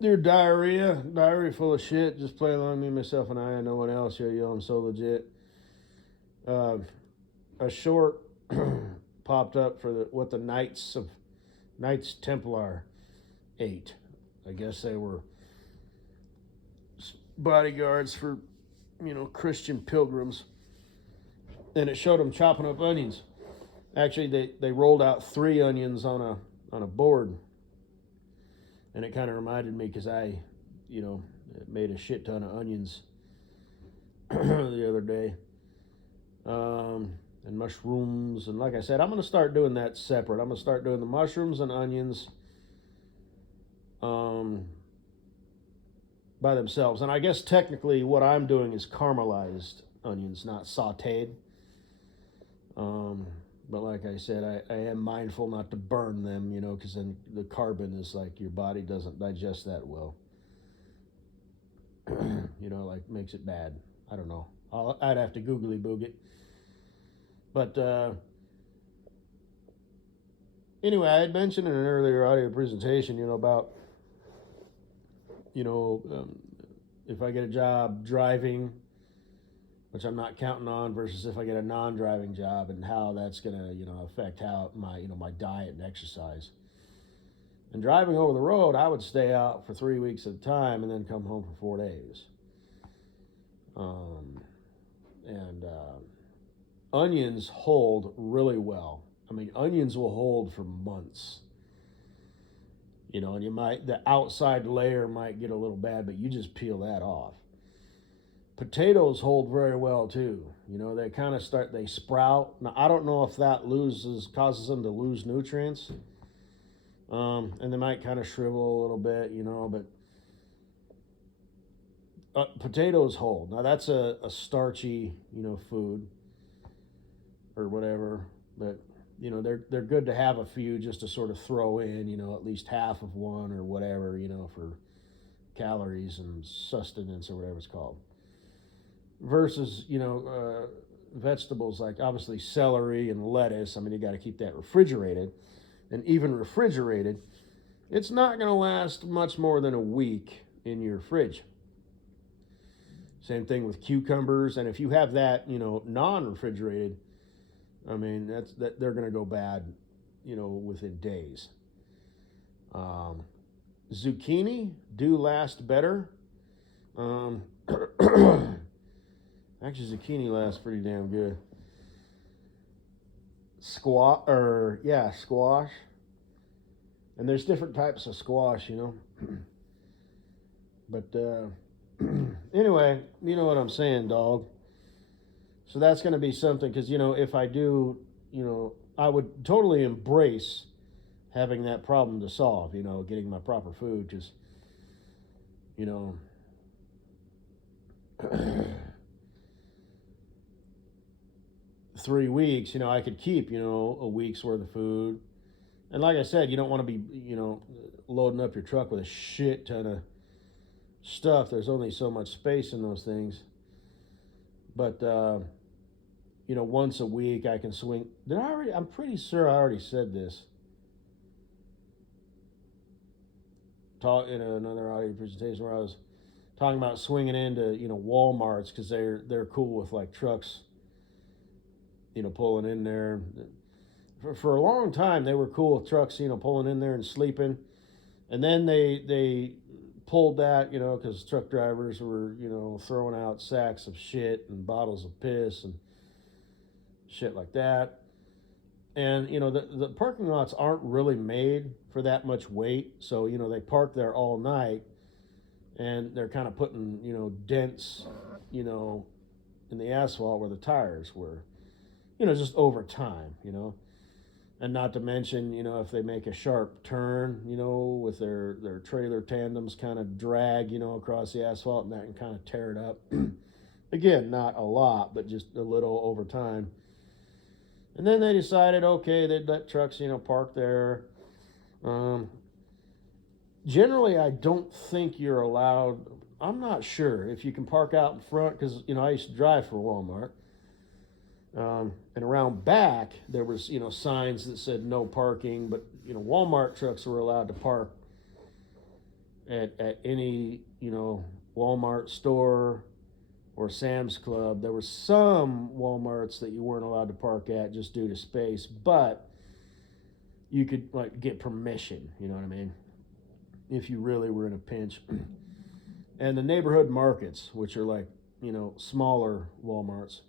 Your diarrhea full of shit. Just play along, me, myself, and I, and no one else. Yo, I'm so legit. Uh, a short popped up for what the Knights Templar ate. I guess they were bodyguards for Christian pilgrims, and it showed them chopping up onions. Actually, they rolled out 3 onions on a board, and it kind of reminded me because I, made a shit ton of onions the other day, and mushrooms, and like I said, I'm gonna start doing that separate. I'm gonna start doing the mushrooms and onions, by themselves. And I guess technically what I'm doing is caramelized onions, not sauteed. But like I said, I am mindful not to burn them, because then the carbon is like your body doesn't digest that well. Like makes it bad. I don't know. I'd have to googly boog it. But anyway, I had mentioned in an earlier audio presentation, about if I get a job driving, which I'm not counting on, versus if I get a non-driving job, and how that's going to, affect how my diet and exercise. And driving over the road, I would stay out for 3 weeks at a time and then come home for 4 days. And onions hold really well. I mean, onions will hold for months. And the outside layer might get a little bad, but you just peel that off. Potatoes hold very well too. They kind of they sprout. Now, I don't know if that causes them to lose nutrients. And they might kind of shrivel a little bit, but potatoes hold. Now, that's a starchy, food or whatever, but they're good to have a few just to sort of throw in, at least half of one or whatever, for calories and sustenance or whatever it's called. Versus, vegetables like obviously celery and lettuce. I mean, you got to keep that refrigerated, and even refrigerated, it's not going to last much more than a week in your fridge. Same thing with cucumbers, and if you have that, non-refrigerated, I mean, they're going to go bad, within days. Zucchini do last better. Actually, zucchini lasts pretty damn good. Squash. And there's different types of squash, But anyway, you know what I'm saying, dog. So that's going to be something, because, if I do, I would totally embrace having that problem to solve, getting my proper food, because, 3 weeks, I could keep, a week's worth of food. And like I said, you don't want to be, loading up your truck with a shit ton of stuff. There's only so much space in those things. But, once a week I can swing. I'm pretty sure I already said this. Talk in another audio presentation where I was talking about swinging into, Walmarts, because they're cool with like trucks, pulling in there. For a long time, they were cool with trucks, pulling in there and sleeping. And then they pulled that, because truck drivers were, throwing out sacks of shit and bottles of piss and shit like that. And, the parking lots aren't really made for that much weight. So, they park there all night, and they're kind of putting, dents, in the asphalt where the tires were, just over time, And not to mention, if they make a sharp turn, with their trailer tandems kind of drag, across the asphalt, and that can kind of tear it up. Again, not a lot, but just a little over time. And then they decided, okay, they'd let trucks, park there. Generally, I don't think you're allowed. I'm not sure if you can park out in front, because, I used to drive for Walmart. And around back, there was, signs that said no parking, but, Walmart trucks were allowed to park at any, Walmart store or Sam's Club. There were some Walmarts that you weren't allowed to park at just due to space, but you could like get permission, you know what I mean? If you really were in a pinch. And the neighborhood markets, which are like, smaller Walmarts,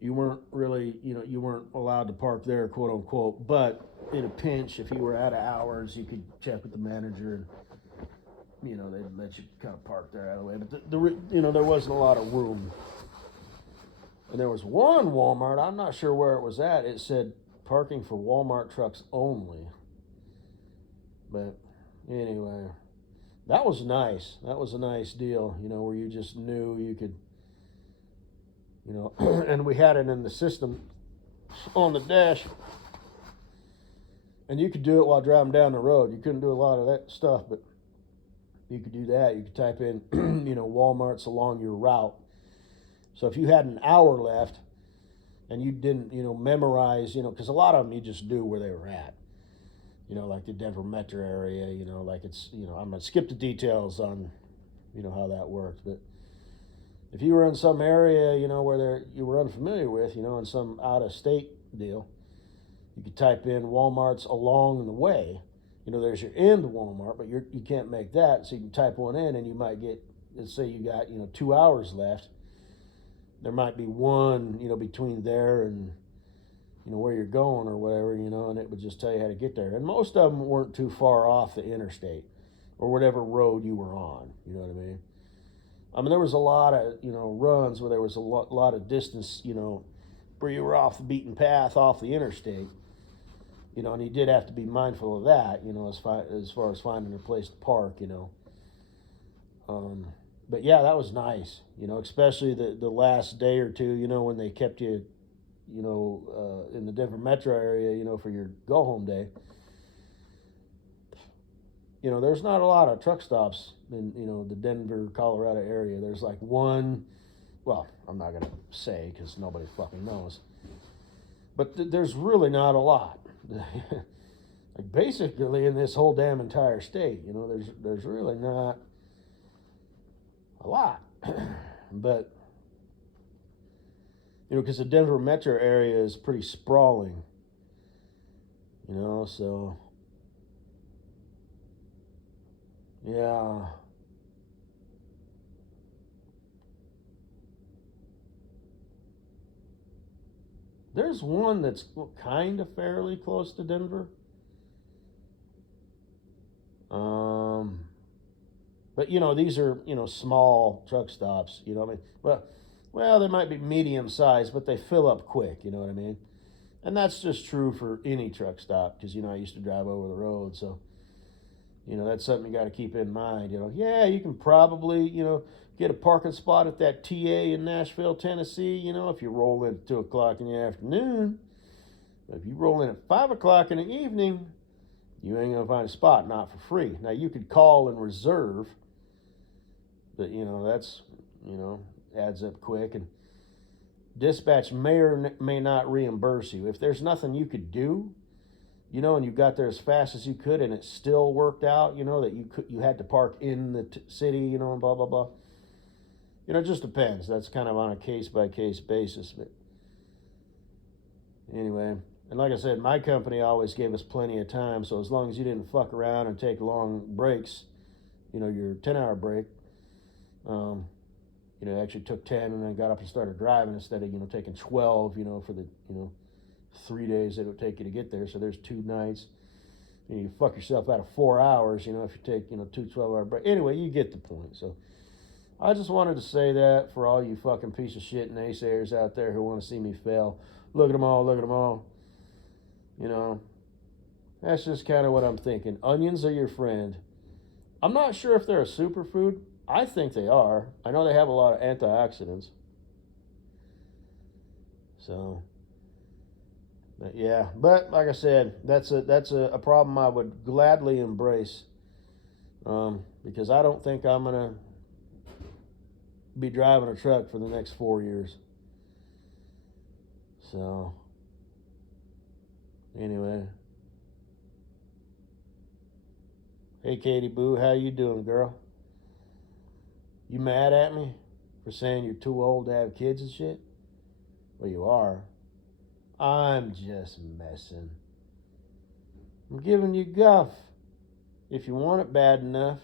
you weren't really, you weren't allowed to park there, quote unquote. But in a pinch, if you were out of hours, you could check with the manager and, they'd let you kind of park there out of the way. But, there wasn't a lot of room. And there was one Walmart, I'm not sure where it was at. It said parking for Walmart trucks only. But anyway, that was nice. That was a nice deal, where you just knew you could, and we had it in the system on the dash. And you could do it while driving down the road. You couldn't do a lot of that stuff, but you could do that. You could type in, Walmarts along your route. So if you had an hour left and you didn't, memorize, because a lot of them you just knew where they were at. Like the Denver metro area, like it's, I'm going to skip the details on, how that worked. But if you were in some area, where you were unfamiliar with, in some out-of-state deal, you could type in Walmarts along the way. There's your end Walmart, but you can't make that. So you can type one in and you might get, let's say you got, 2 hours left. There might be one, between there and, where you're going or whatever, and it would just tell you how to get there. And most of them weren't too far off the interstate or whatever road you were on, you know what I mean? There was a lot of, runs where there was a lot of distance, where you were off the beaten path, off the interstate, and you did have to be mindful of that, as far as finding a place to park, But yeah, that was nice, especially the last day or two, when they kept you, in the Denver metro area, for your go home day. There's not a lot of truck stops in, the Denver, Colorado area. There's like one, well, I'm not going to say because nobody fucking knows. But there's really not a lot. Like basically in this whole damn entire state, there's really not a lot. But, because the Denver metro area is pretty sprawling, so yeah. There's one that's kind of fairly close to Denver. But these are, small truck stops, I mean? Well, they might be medium sized, but they fill up quick, you know what I mean? And that's just true for any truck stop because, I used to drive over the road, so that's something you got to keep in mind. Yeah, you can probably, get a parking spot at that TA in Nashville, Tennessee, if you roll in at 2 o'clock in the afternoon. But if you roll in at 5 o'clock in the evening, you ain't going to find a spot, not for free. Now, you could call and reserve, but, that's, adds up quick. And dispatch may or may not reimburse you. If there's nothing you could do, and you got there as fast as you could and it still worked out, that you had to park in the city, and blah, blah, blah. It just depends. That's kind of on a case-by-case basis. But anyway, and like I said, my company always gave us plenty of time, so as long as you didn't fuck around and take long breaks, your 10-hour break, actually took 10 and then got up and started driving instead of, taking 12, for the, 3 days that it would take you to get there. So there's 2 nights. You fuck yourself out of 4 hours, if you take, 2 12-hour breaks. Anyway, you get the point. So I just wanted to say that for all you fucking piece of shit naysayers out there who want to see me fail. Look at them all, look at them all. That's just kind of what I'm thinking. Onions are your friend. I'm not sure if they're a superfood. I think they are. I know they have a lot of antioxidants. So, but yeah. But like I said, that's a problem I would gladly embrace. Because I don't think I'm going to be driving a truck for the next 4 years. So, anyway. Hey, Katie Boo, how you doing, girl? You mad at me for saying you're too old to have kids and shit? Well, you are. I'm just messing. I'm giving you guff. If you want it bad enough,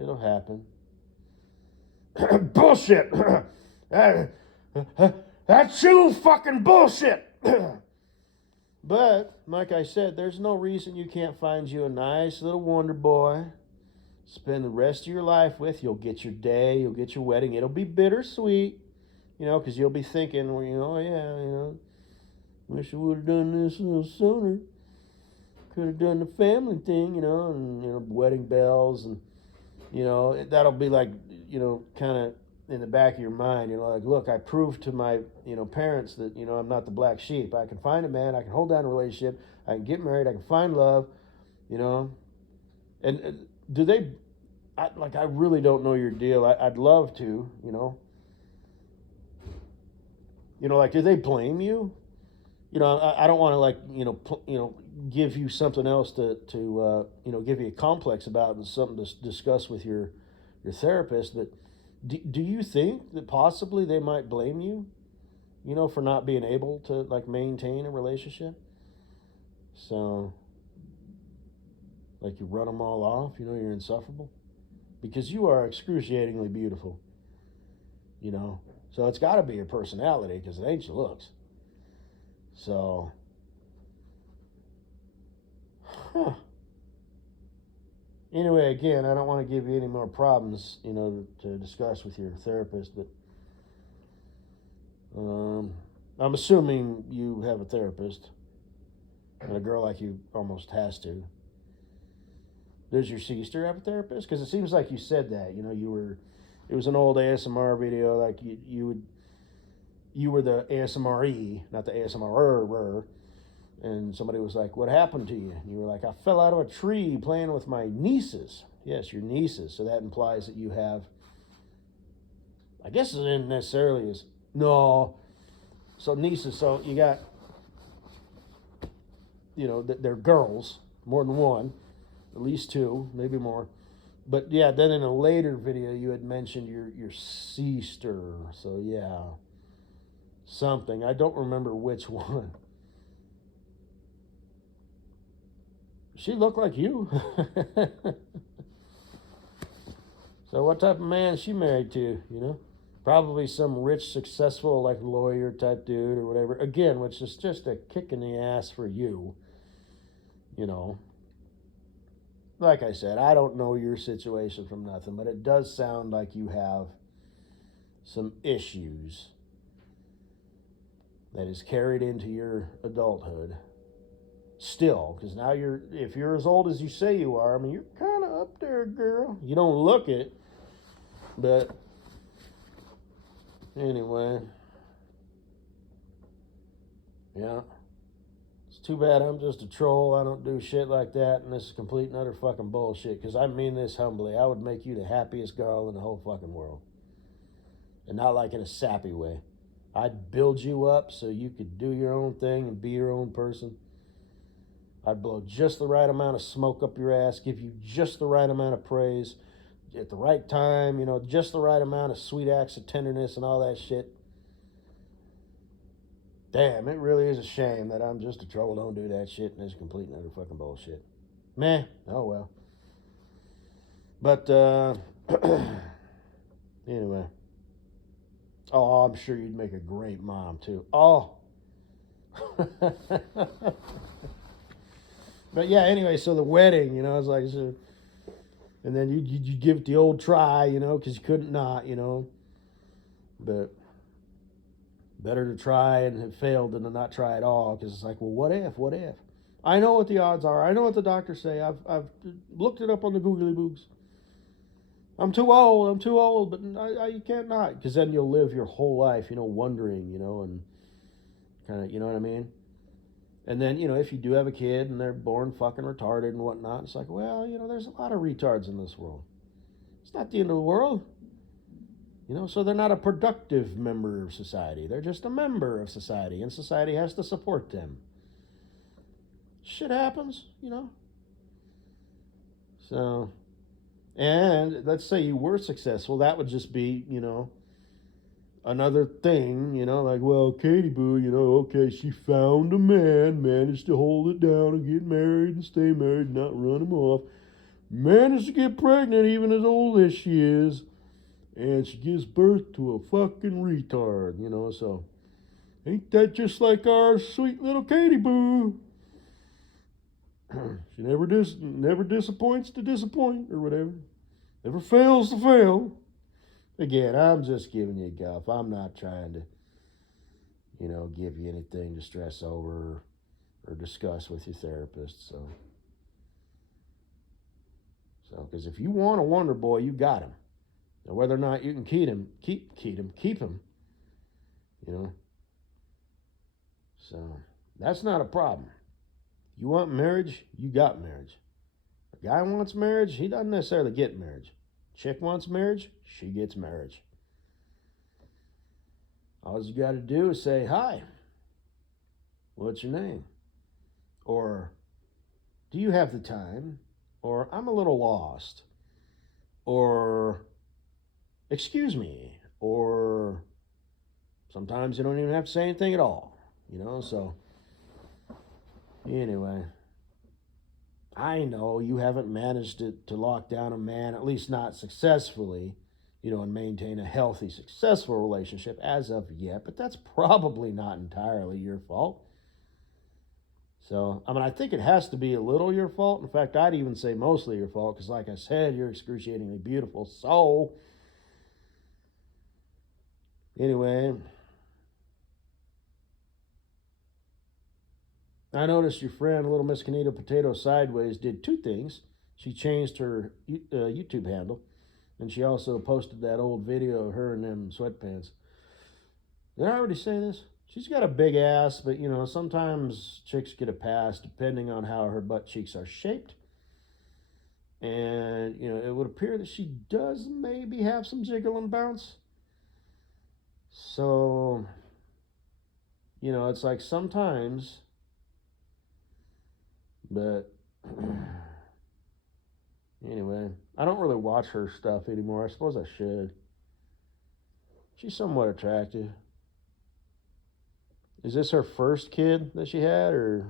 it'll happen. Bullshit! That's you fucking bullshit! But, like I said, there's no reason you can't find you a nice little wonder boy. Spend the rest of your life with. You'll get your day, you'll get your wedding. It'll be bittersweet, because you'll be thinking, well, oh yeah, wish I would have done this a little sooner. Could have done the family thing, and wedding bells, and that'll be like, kind of in the back of your mind, like, look, I proved to my, parents that, I'm not the black sheep. I can find a man, I can hold down a relationship, I can get married, I can find love, and do they, I really don't know your deal. I'd love to, like, do they blame you? I don't want to, like, give you something else to give you a complex about and something to discuss with your therapist. But do you think that possibly they might blame you, for not being able to, like, maintain a relationship? So, like, you run them all off, you're insufferable? Because you are excruciatingly beautiful, So it's got to be your personality, because it ain't your looks. So, anyway, again, I don't want to give you any more problems, to discuss with your therapist, but I'm assuming you have a therapist, and a girl like you almost has to. Does your sister have a therapist? Because it seems like you said that, it was an old ASMR video, like you were the ASMRE, not the ASMR, and somebody was like, what happened to you? And you were like, I fell out of a tree playing with my nieces. Yes, your nieces. So that implies that you have, I guess it isn't necessarily as, no. So nieces, so you got, they're girls, more than one, at least two, maybe more. But yeah, then in a later video, you had mentioned your sister. So yeah, something. I don't remember which one. She looked like you. So what type of man is she married to, Probably some rich, successful, like, lawyer type dude or whatever. Again, which is just a kick in the ass for you, Like I said, I don't know your situation from nothing, but it does sound like you have some issues that is carried into your adulthood. Still, because now if you're as old as you say you are, I mean, you're kind of up there, girl. You don't look it, but anyway, yeah. It's too bad I'm just a troll. I don't do shit like that, and this is complete and utter fucking bullshit, because I mean this humbly. I would make you the happiest girl in the whole fucking world. And not like in a sappy way. I'd build you up so you could do your own thing and be your own person. I'd blow just the right amount of smoke up your ass, give you just the right amount of praise at the right time, just the right amount of sweet acts of tenderness and all that shit. Damn, it really is a shame that I'm just a troll, don't do that shit, and it's complete and utter fucking bullshit. Meh, oh well. But, anyway. Oh, I'm sure you'd make a great mom, too. Oh. But yeah, anyway, so the wedding, it's like, so, and then you give it the old try, because you couldn't not, but better to try and have failed than to not try at all, because it's like, well, what if? I know what the odds are. I know what the doctors say. I've looked it up on the googly boogs. I'm too old, but you can't not, because then you'll live your whole life, wondering, and kind of, you know what I mean? And then, if you do have a kid and they're born fucking retarded and whatnot, it's like, well, there's a lot of retards in this world. It's not the end of the world. So they're not a productive member of society. They're just a member of society, and society has to support them. Shit happens, So, and let's say you were successful, that would just be, another thing, like, well, Katie Boo, okay, she found a man, managed to hold it down and get married and stay married, not run him off, managed to get pregnant even as old as she is, and she gives birth to a fucking retard, so ain't that just like our sweet little Katie Boo? She never disappoints to disappoint or whatever. Never fails to fail. Again, I'm just giving you guff. I'm not trying to, give you anything to stress over or discuss with your therapist. Because if you want a wonder boy, you got him. Now, whether or not you can keep him, you know. So that's not a problem. You want marriage, you got marriage. A guy wants marriage, he doesn't necessarily get marriage. Chick wants marriage, she gets marriage. All you got to do is say, hi, what's your name? Or, do you have the time? Or, I'm a little lost. Or, excuse me. Or, sometimes you don't even have to say anything at all. So, anyway. I know you haven't managed to lock down a man, at least not successfully, and maintain a healthy, successful relationship as of yet, but that's probably not entirely your fault. So, I think it has to be a little your fault. In fact, I'd even say mostly your fault because, like I said, you're excruciatingly beautiful. So, anyway, I noticed your friend, Little Miss Canita Potato Sideways, did two things. She changed her YouTube handle, and she also posted that old video of her in them sweatpants. Did I already say this? She's got a big ass, but sometimes chicks get a pass depending on how her butt cheeks are shaped. And, it would appear that she does maybe have some jiggle and bounce. So, it's like sometimes, but anyway, I don't really watch her stuff anymore. I suppose I should. She's somewhat attractive. Is this her first kid that she had, or?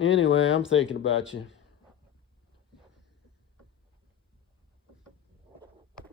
Anyway, I'm thinking about you.